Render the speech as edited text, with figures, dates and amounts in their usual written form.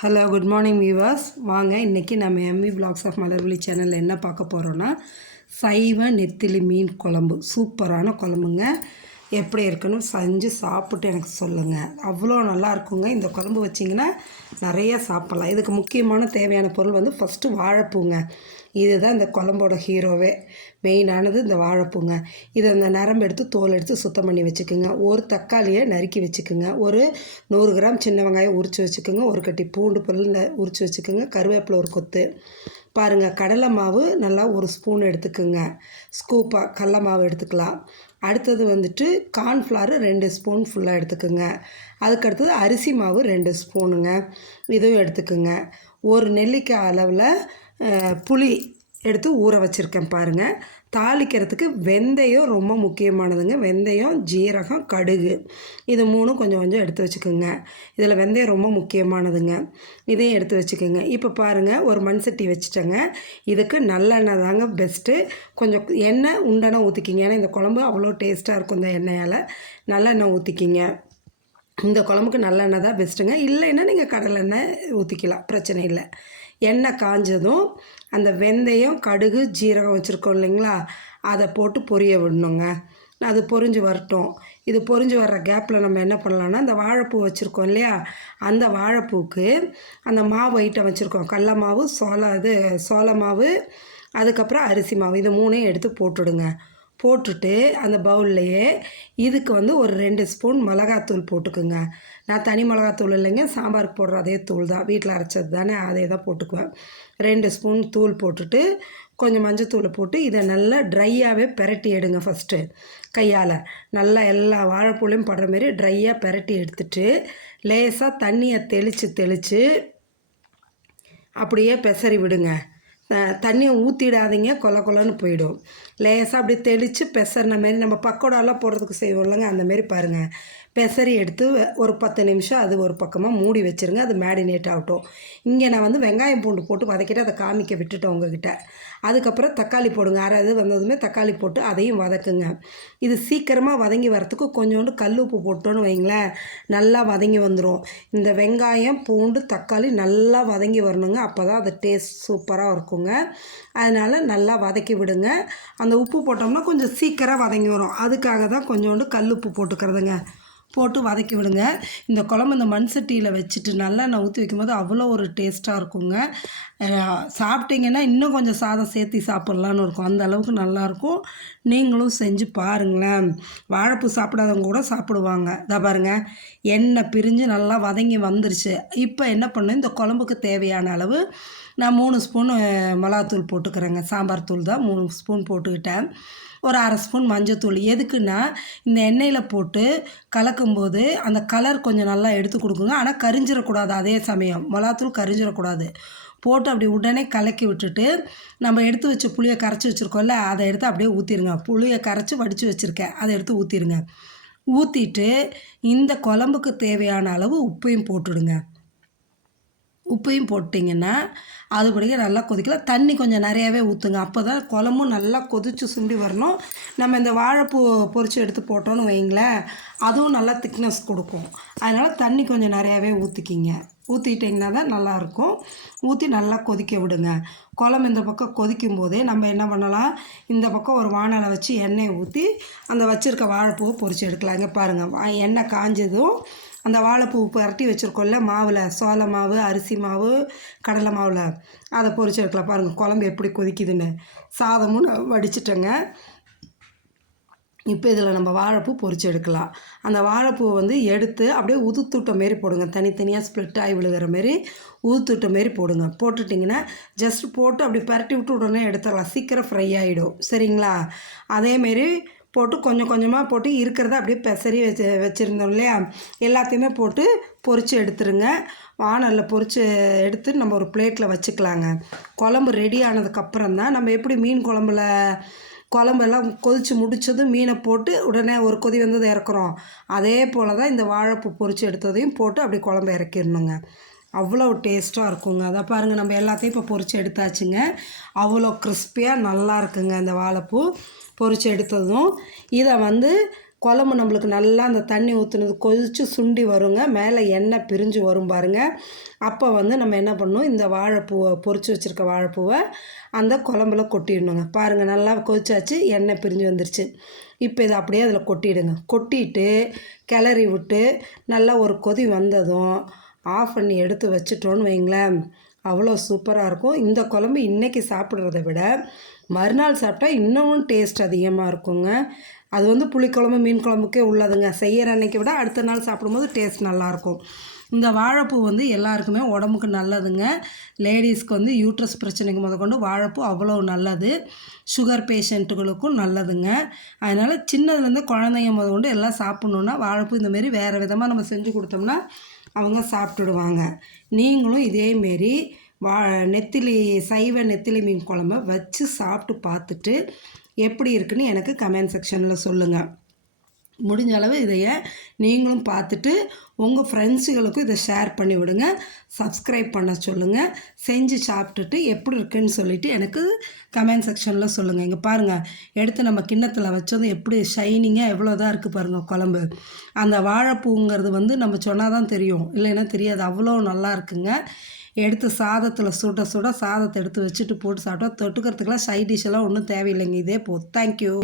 Hello good morning viewers. வாங்க இன்றைக்கி நம்ம எம்வி பிளாக்ஸ் ஆஃப் மலர்விழி சேனலில் என்ன பார்க்க போகிறோன்னா சைவ நெத்திலி மீன் குழம்பு. சூப்பரான குழம்புங்க. எப்படி இருக்குன்னு செஞ்சு சாப்பிட்டு எனக்கு சொல்லுங்கள். அவ்வளோ நல்லா இருக்குங்க. இந்த குழம்பு வச்சிங்கன்னா நிறைய சாப்பிட்லாம். இதுக்கு முக்கியமான தேவையான பொருள் வந்து ஃபஸ்ட்டு வாழைப்பூங்க. இதுதான் இந்த குழம்போட ஹீரோவே. மெயினானது இந்த வாழைப்பூங்க. இதை இந்த நரம்பு எடுத்து தோல் எடுத்து சுத்தம் பண்ணி வச்சுக்கோங்க. ஒரு தக்காளியை நறுக்கி வச்சுக்கோங்க. ஒரு 100 கிராம் சின்ன வெங்காயம் உரித்து வச்சுக்கோங்க. ஒரு கட்டி பூண்டு பல் உரித்து வச்சுக்கோங்க. கருவேப்பிலை ஒரு கொத்து. பாருங்கள், கடலை மாவு நல்லா ஒரு ஸ்பூன் எடுத்துக்கோங்க. ஸ்கூப்பாக கடலை மாவு எடுத்துக்கலாம். அடுத்தது வந்துட்டு கார்ன்ஃப்ளவர் 2 ஸ்பூன் ஃபுல்லாக எடுத்துக்கோங்க. அதுக்கடுத்தது அரிசி மாவு 2 ஸ்பூனுங்க. இதுவும் எடுத்துக்கோங்க. ஒரு நெல்லிக்காய் அளவில் புளி எடுத்து ஊற வச்சுருக்கேன் பாருங்கள். தாளிக்கிறதுக்கு வெந்தயம் ரொம்ப முக்கியமானதுங்க. வெந்தயம், ஜீரகம், கடுகு இது 3 கொஞ்சம் கொஞ்சம் எடுத்து வச்சுக்கோங்க. இதில் வெந்தயம் ரொம்ப முக்கியமானதுங்க. இதையும் எடுத்து வச்சுக்கோங்க. இப்போ பாருங்கள், ஒரு மண் சட்டி வச்சுட்டேங்க. இதுக்கு நல்லெண்ணெய் தாங்க பெஸ்ட்டு. கொஞ்சம் எண்ணெய் உண்டெண்ணெய் ஊற்றிக்கிங்க. ஏன்னா இந்த குழம்பு அவ்வளோ டேஸ்ட்டாக இருக்கும். இந்த எண்ணெயால் நல்லெண்ணெய் ஊற்றிக்கிங்க. இந்த குழம்புக்கு நல்லெண்ணெய் தான் பெஸ்ட்டுங்க. இல்லைன்னா நீங்கள் கடலெண்ணெய் ஊற்றிக்கலாம், பிரச்சனை இல்லை. எண்ணெய் காஞ்சதும் அந்த வெந்தயம், கடுகு, ஜீரகம் வச்சுருக்கோம் இல்லைங்களா, அதை போட்டு பொரிய விடணுங்க. அது பொரிஞ்சு வரட்டும். இது பொரிஞ்சு வர்ற கேப்பில் நம்ம என்ன பண்ணலான்னா, அந்த வாழைப்பூ வச்சுருக்கோம் இல்லையா, அந்த வாழைப்பூக்கு அந்த மாவு ஐட்டம் வச்சுருக்கோம். கடல மாவு, சோள மாவு, அதுக்கப்புறம் அரிசி மாவு, இது 3ஐயும் எடுத்து போட்டுடுங்க. போட்டுட்டு அந்த பவுல்லையே இதுக்கு வந்து ஒரு 2 ஸ்பூன் மிளகாத்தூள் போட்டுக்குங்க. நான் தனி மிளகாத்தூள் இல்லைங்க, சாம்பாருக்கு போடுற அதே தூள் தான், வீட்டில் அரைச்சது தானே, அதே தான் போட்டுக்குவேன். 2 ஸ்பூன் தூள் போட்டுட்டு கொஞ்சம் மஞ்சத்தூளை போட்டு இதை நல்லா ட்ரையாகவே பெரட்டி எடுங்க. ஃபஸ்ட்டு கையால் நல்லா எல்லா வாழைப்பூலையும் படுற மாரி ட்ரையாக பெரட்டி எடுத்துட்டு லேசாக தண்ணியை தெளித்து அப்படியே பெசரி விடுங்க. தண்ணியை ஊற்றிடாதீங்க, கொலன்னு போயிடும். லேசாக அப்படி தெளித்து பெசறின மாரி நம்ம பக்கோடாலாம் போடுறதுக்கு செய்வோம் இல்லைங்க, அந்தமாரி பாருங்கள். பெசரி எடுத்து ஒரு 10 நிமிஷம் அது ஒரு பக்கமாக மூடி வச்சுருங்க. அது மேரினேட் ஆகட்டும். இங்கே நான் வந்து வெங்காயம் பூண்டு போட்டு வதக்கிட்டு அதை காமிக்க விட்டுட்டேன் உங்ககிட்ட. அதுக்கப்புறம் தக்காளி போடுங்க. இது வந்ததுமே தக்காளி போட்டு அதையும் வதக்குங்க. இது சீக்கிரமாக வதங்கி வரத்துக்கு கொஞ்சோண்டு கல் உப்பு போட்டோன்னு வைங்களேன், நல்லா வதங்கி வந்துடும். இந்த வெங்காயம், பூண்டு, தக்காளி நல்லா வதங்கி வரணுங்க. அப்போ தான் அது டேஸ்ட் சூப்பராக இருக்குங்க. அதனால் நல்லா வதக்கி விடுங்க. அந்த உப்பு போட்டோம்னா கொஞ்சம் சீக்கிரம் வதங்கி வரும். அதுக்காக தான் கொஞ்சோண்டு கல் உப்பு போட்டுக்கிறதுங்க. போட்டு வதக்கி விடுங்க. இந்த குழம்பு இந்த மண் சட்டியில் வச்சுட்டு நல்லா நான் ஊற்றி வைக்கும்போது அவ்வளோ ஒரு டேஸ்ட்டாக இருக்குங்க. சாப்பிட்டிங்கன்னா இன்னும் கொஞ்சம் சாதம் சேர்த்து சாப்பிட்லான்னு இருக்கும். அந்த அளவுக்கு நல்லாயிருக்கும். நீங்களும் செஞ்சு பாருங்களேன். வாழைப்பூ சாப்பிடாதவங்க கூட சாப்பிடுவாங்க. இதை பாருங்கள், எண்ணெய் பிரிஞ்சு நல்லா வதங்கி வந்துருச்சு. இப்போ என்ன பண்ணேன், இந்த குழம்புக்கு தேவையான அளவு நான் 3 ஸ்பூன் மிளகாத்தூள் போட்டுக்கிறேங்க. சாம்பார் தூள் தான் 3 ஸ்பூன் போட்டுக்கிட்டேன். ஒரு 1/2 ஸ்பூன் மஞ்சத்தூள். எதுக்குன்னா இந்த எண்ணெயில் போட்டு கலக்கும்போது அந்த கலர் கொஞ்சம் நல்லா எடுத்து கொடுக்குங்க. ஆனால் கரிஞ்சிடக்கூடாது. அதே சமயம் மிளகாத்தூள் கரிஞ்சிடக்கூடாது. போட்டு அப்படி உடனே கலக்கி விட்டுட்டு நம்ம எடுத்து வச்ச புளியை கரைச்சி வச்சுருக்கோம்ல, அதை எடுத்து அப்படியே ஊற்றிடுங்க. புளியை கரைச்சி வடித்து வச்சுருக்கேன், அதை எடுத்து ஊற்றிடுங்க. ஊற்றிட்டு இந்த குழம்புக்கு தேவையான அளவு உப்பையும் போட்டுடுங்க. உப்பையும் போட்டிங்கன்னா அது பிடிக்க நல்லா கொதிக்கலாம். தண்ணி கொஞ்சம் நிறையாவே ஊற்றுங்க. அப்போ தான் குழம்பும் நல்லா கொதித்து சுண்டி வரணும். நம்ம இந்த வாழைப்பூ பொரித்து எடுத்து போட்டோன்னு வைங்களேன், அதுவும் நல்லா திக்னஸ் கொடுக்கும். அதனால் தண்ணி கொஞ்சம் நிறையாவே ஊற்றிக்கிங்க. ஊற்றிட்டிங்கன்னா தான் நல்லாயிருக்கும். ஊற்றி நல்லா கொதிக்க விடுங்க. குழம்பு இந்த பக்கம் கொதிக்கும் போதே நம்ம என்ன பண்ணலாம், இந்த பக்கம் ஒரு வானலை வச்சு எண்ணெயை ஊற்றி அந்த வச்சுருக்க வாழைப்பூவை பொரித்து எடுக்கலாம். இங்கே பாருங்கள், எண்ணெய் காஞ்சதும் அந்த வாழைப்பூ பரட்டி வச்சுருக்கோம்ல மாவில், சோள மாவு, அரிசி மாவு, கடலை மாவில், அதை பொரிச்சு எடுக்கலாம். பாருங்கள் குழம்பு எப்படி கொதிக்குதுன்னு. சாதமும் வடிச்சிட்டேங்க. இப்போ இதில் நம்ம வாழைப்பூ பொரிச்சு எடுக்கலாம். அந்த வாழைப்பூவை வந்து எடுத்து அப்படியே உதுத்துட்ட மாரி போடுங்க. தனித்தனியாக ஸ்ப்ளிட் ஆகி விழுகிற மாரி உதுத்துட்ட மாரி போடுங்க. போட்டுட்டிங்கன்னா ஜஸ்ட் போட்டு அப்படி பரட்டி விட்டு உடனே எடுத்துடலாம். சீக்கிரம் ஃப்ரை ஆகிடும். சரிங்களா? அதேமாரி போட்டு கொஞ்சம் கொஞ்சமாக போட்டு இருக்கிறத அப்படியே பெசரி வச்சுருந்தோம் இல்லையா, எல்லாத்தையுமே போட்டு பொரித்து எடுத்துருங்க. வானலில் பொரித்து எடுத்து நம்ம ஒரு பிளேட்டில் வச்சுக்கலாங்க. குழம்பு ரெடி ஆனதுக்கப்புறம் தான் நம்ம எப்படி மீன் குழம்பெல்லாம் கொதித்து முடித்ததும் மீனை போட்டு உடனே ஒரு கொதி வந்தது இறக்குறோம், அதே போல் தான் இந்த வாழைப்பூ பொரித்து எடுத்ததையும் போட்டு அப்படி குழம்பு இறக்கிடணுங்க. அவ்வளோ டேஸ்ட்டாக இருக்குங்க. அதை பாருங்கள், நம்ம எல்லாத்தையும் இப்போ பொரித்து எடுத்தாச்சுங்க. அவ்வளோ கிறிஸ்பியாக நல்லா இருக்குங்க இந்த வாழைப்பூ பொரித்து எடுத்ததும். இதை வந்து குழம்பு நம்மளுக்கு நல்லா அந்த தண்ணி ஊற்றுனது கொதித்து சுண்டி வருங்க, மேலே எண்ணெய் பிரிஞ்சு வரும் பாருங்கள். அப்போ வந்து நம்ம என்ன பண்ணணும், இந்த வாழைப்பூவை பொரித்து வச்சுருக்க வாழைப்பூவை அந்த குழம்புல கொட்டிடணுங்க. பாருங்கள் நல்லா கொதிச்சாச்சு, எண்ணெய் பிரிஞ்சு வந்துருச்சு. இப்போ இதை அப்படியே அதில் கொட்டிடுங்க. கொட்டிட்டு கிளறி விட்டு நல்லா ஒரு கொதி வந்ததும் ஆஃப் பண்ணி எடுத்து வச்சுட்டோன்னு வைங்களேன், அவ்வளோ சூப்பராக இருக்கும். இந்த குழம்பு இன்றைக்கி சாப்பிட்றத விட மறுநாள் சாப்பிட்டா இன்னமும் டேஸ்ட் அதிகமாக இருக்குங்க. அது வந்து புளிக்குழம்பு மீன் குழம்புக்கே உள்ளதுங்க. செய்கிற அன்றைக்கி விட அடுத்த நாள் சாப்பிடும்போது டேஸ்ட் நல்லாயிருக்கும். இந்த வாழைப்பூ வந்து எல்லாருக்குமே உடம்புக்கு நல்லதுங்க. லேடிஸ்க்கு வந்து யூட்ரஸ் பிரச்சனைக்கு முதற்கொண்டு வாழைப்பூ அவ்வளோ நல்லது. சுகர் பேஷண்ட்டுகளுக்கும் நல்லதுங்க. அதனால் சின்னதுலேருந்து குழந்தைங்க முதற்கொண்டு எல்லாம் சாப்பிட்ணுன்னா வாழைப்பூ இந்தமாரி வேறு விதமாக நம்ம செஞ்சு கொடுத்தோம்னா அவங்க சாப்பிட்டுடுவாங்க. நீங்களும் இதேமாரி சைவ நெத்திலி மீன் குழம்ப வச்சு சாப்பிட்டு பார்த்துட்டு எப்படி இருக்குன்னு எனக்கு கமெண்ட் செக்ஷனில் சொல்லுங்கள். முடிஞ்ச அளவு இதைய நீங்களும் பார்த்துட்டு உங்கள் ஃப்ரெண்ட்ஸுகளுக்கும் இதை ஷேர் பண்ணி விடுங்க. சப்ஸ்கிரைப் பண்ண சொல்லுங்கள். செஞ்சு சாப்பிட்டுட்டு எப்படி இருக்குன்னு சொல்லிவிட்டு எனக்கு கமெண்ட் செக்ஷனில் சொல்லுங்கள். இங்கே பாருங்கள், எடுத்து நம்ம கிண்ணத்தில் வச்சதும் எப்படி ஷைனிங்காக எவ்வளோ தான் இருக்குது பாருங்கள் குழம்பு. அந்த வாழைப்பூங்கிறது வந்து நம்ம சொன்னால் தான் தெரியும், இல்லைன்னா தெரியாது, அவ்வளோ நல்லா இருக்குங்க. எடுத்து சாதத்தில் சுட சுட சாதத்தை எடுத்து வச்சுட்டு போட்டு சாப்பிட்டா தொட்டுக்கிறதுக்கெலாம் சைட் டிஷ்ஷெல்லாம் ஒன்றும் தேவையில்லைங்க. இதே போதும். தேங்க்யூ.